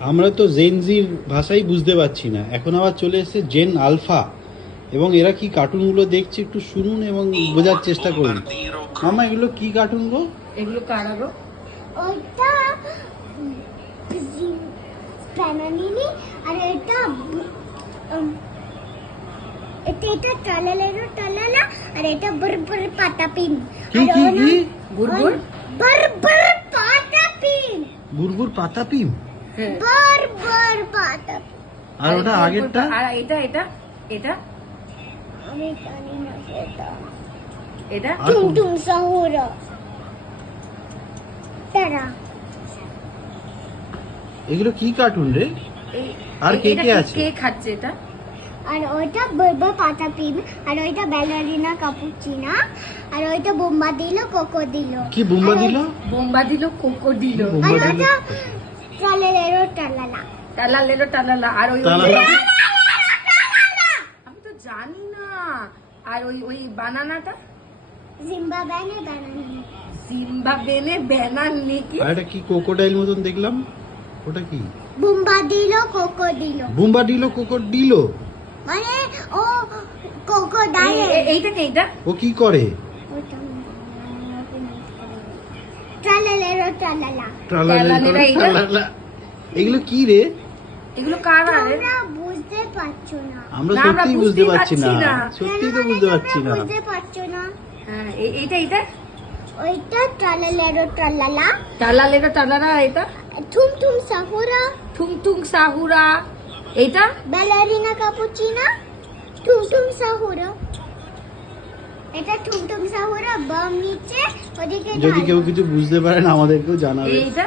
আমরা তো জেনজির ভাষাই বুঝতে পারছি না, এখন আবার চলে এসেছে জেন আলফা, এবং এরা কি কার্টুনগুলো দেখছে একটু শুনুন এবং বোঝার চেষ্টা করুন। মামা এগুলো কি কার্টুন গো? এগুলো কারা গো? ওইটা প্যানানিনি, আর এটা এটা টালালেরো টালালা, আর এটা বরবর পাতাপিম। কি কি কি? বুরবুর? বরবর পাতাপিম। বুরবুর পাতা পিম। হ্যাঁ। বরবর পাতা। আর ওটা আগেরটা? আর এটা এটা এটা আমি জানি না সেটা। এটা আর টুম কোন- টুম সাহুরা। তারা এগুলো কি কার্টুন রে? এই- আর কে এটা কে আছে? কে খাচ্ছে এটা? আর ওইটা বরবর পাতাপিম, আর ওইটা ব্যালারিনা কাপুচিনা, আর ওইটা বোম্বা দিল কোকো দিল। কি বোম্বা দিল? বোম্বা দিল, কোকো দিল, কি আর বোম্বা দিল? ওইটা টালালেরো টালালা। টালালেলো টালালা। আর ওই টালালা। আমি তো জানি না। আর ওই ওই বানানাটা জিম্বাবুয়ে বানানি। জিম্বাবুয়ে ব্যানান নাকি? আর এটা কি ক্রোকোডাইল মতন দেখলাম, ওটা কি? বোম্বা দিল কোকো দিল, বুম্বা দিল ক্রোকোডিল। মানে ও কোকো ডাইল। এইটা কে এটা? ও কি করে? টালালেরো টালালা। টালালেরা এটা? ট্রালালা। এগুলো কি রে? এগুলো কারা রে? তোমরা বুঝতে পারছো না। আমরা না, আমরা সত্যি বুঝতে বুঝতেই পারছি না, পারছি না। সত্যি তো কেন বুঝতে মানে পারছি তোমরা না। বুঝতে পারছো না। হ্যাঁ, এইটা এইটা ওইটা টালালেরো টালালা। টালালেরা টালারা। এটা ঠুম ঠুম সাহুরা। ঠুং ঠুং সাহুরা। এইটা ব্যালারিনা কাপুচিনা। ঠুম ঠুম সাহুরা। এটা ঠুম ঠুম সাহুরা বাম নিচে ওদিকে যদি ঢাল। কেউ কিছু বুঝতে পারেন আমাদেরকেও জানাবে। এইটা